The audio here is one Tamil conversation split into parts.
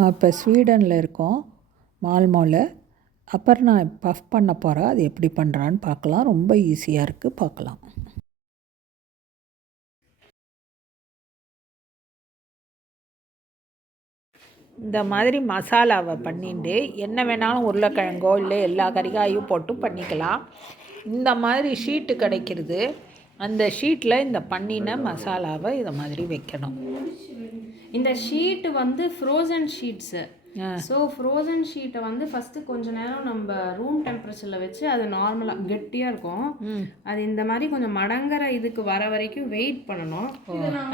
இப்போ ஸ்வீடனில் இருக்கோம் மால்மோவில் அப்புறம் நான் பஃப் பண்ண போகிறேன் அது எப்படி பண்ணுறான்னு பார்க்கலாம். ரொம்ப ஈஸியாக இருக்குது பார்க்கலாம். இந்த மாதிரி மசாலாவை பண்ணிட்டு என்ன வேணாலும் உருளைக்கிழங்கோ இல்லை எல்லா கறிகாயும் போட்டு பண்ணிக்கலாம். இந்த மாதிரி ஷீட்டு கிடைக்கிறது. அந்த ஷீட்டில் இந்த பண்ணின மசாலாவை இதை மாதிரி வைக்கணும். இந்த ஷீட்டு வந்து ஃப்ரோசன் ஷீட்ஸு ஸோ ஃப்ரோசன் ஷீட்டை வந்து ஃபஸ்ட்டு கொஞ்ச நேரம் நம்ம ரூம் டெம்பரேச்சரில் வச்சு அது நார்மலாக கெட்டியாக இருக்கும். அது இந்த மாதிரி கொஞ்சம் மடங்குற இதுக்கு வர வரைக்கும் வெயிட் பண்ணணும்.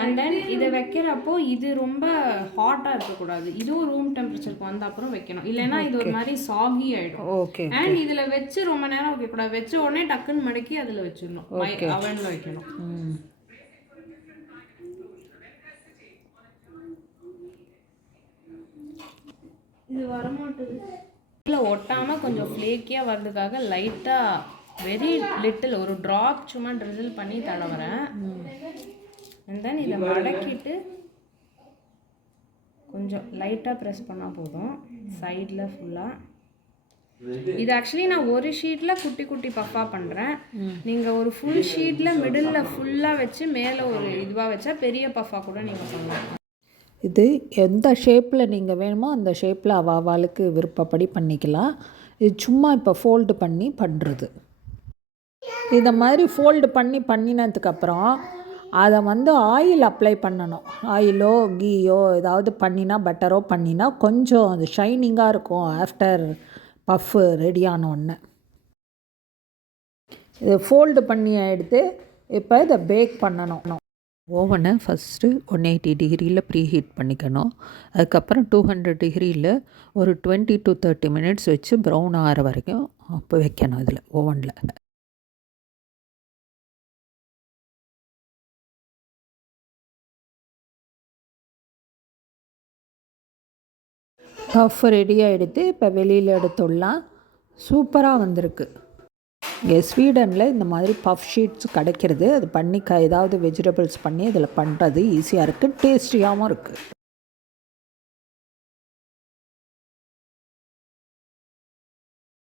அண்ட் தென் இதை வைக்கிறப்போ இது ரொம்ப ஹாட்டாக இருக்கக்கூடாது. இதுவும் ரூம் டெம்பரேச்சருக்கு வந்த அப்புறம் வைக்கணும். இல்லைன்னா இது ஒரு மாதிரி சாகி ஆகிடும் ஓகே அண்ட் இதில் வச்சு ரொம்ப நேரம் வைக்கக்கூடாது. வச்ச உடனே டக்குன்னு மடக்கி அதில் வச்சிடணும். அவனில் வைக்கணும். இது வரமாட்டுது. இல்லை ஒட்டாமல் கொஞ்சம் ஃப்ளேக்கியாக வர்றதுக்காக லைட்டாக வெரி லிட்டில் ஒரு ட்ராப் சும்மா ட்ரிசில் பண்ணி தடவுறேன். அண்ட் தென் இதை மடக்கிட்டு கொஞ்சம் லைட்டாக ப்ரெஸ் பண்ணால் போதும். சைடில் ஃபுல்லாக இது ஆக்சுவலி நான் ஒரு ஷீட்டில் குட்டி குட்டி பஃபாக பண்ணுறேன் நீங்கள் ஒரு ஃபுல் ஷீட்டில் மிடில் ஃபுல்லாக வச்சு மேலே ஒரு இதுவாக வச்சா பெரிய பஃபாக கூட நீங்கள் பண்ணலாம். இது எந்த ஷேப்பில் நீங்கள் வேணுமோ அந்த ஷேப்பில் அவாவாளுக்கு விருப்பப்படி பண்ணிக்கலாம். இது சும்மா இப்போ ஃபோல்டு பண்ணி பண்ணுறது இந்த மாதிரி ஃபோல்டு பண்ணி பண்ணினதுக்கப்புறம் அதை வந்து ஆயில் அப்ளை பண்ணணும். ஆயிலோ கீயோ ஏதாவது பண்ணினா பட்டரோ பண்ணினா கொஞ்சம் அது ஷைனிங்காக இருக்கும் ஆஃப்டர் பஃப்பு ரெடியான ஆன இது ஃபோல்டு பண்ணி எடுத்து இப்போ இதை பேக் பண்ணணும். ஓவனை ஃபஸ்ட்டு ஒன் எயிட்டி டிகிரியில் ப்ரீ ஹீட் பண்ணிக்கணும். அதுக்கப்புறம் டூ ஹண்ட்ரட் டிகிரியில் ஒரு டுவெண்ட்டி டு தேர்ட்டி மினிட்ஸ் வச்சு ப்ரௌன் ஆகிற வரைக்கும் அப்போ வைக்கணும் இதில் ஓவனில். பஃப் ரெடியாக எடுத்து இப்போ வெளியில் எடுத்துடலாம். சூப்பராக வந்திருக்கு. இங்கே ஸ்வீடனில் இந்த மாதிரி பஃப் ஷீட்ஸ் கிடைக்கிறது. அது பண்ணி க ஏதாவது வெஜிடபிள்ஸ் பண்ணி அதில் பண்ணுறது ஈஸியாக இருக்குது டேஸ்டியாகவும் இருக்குது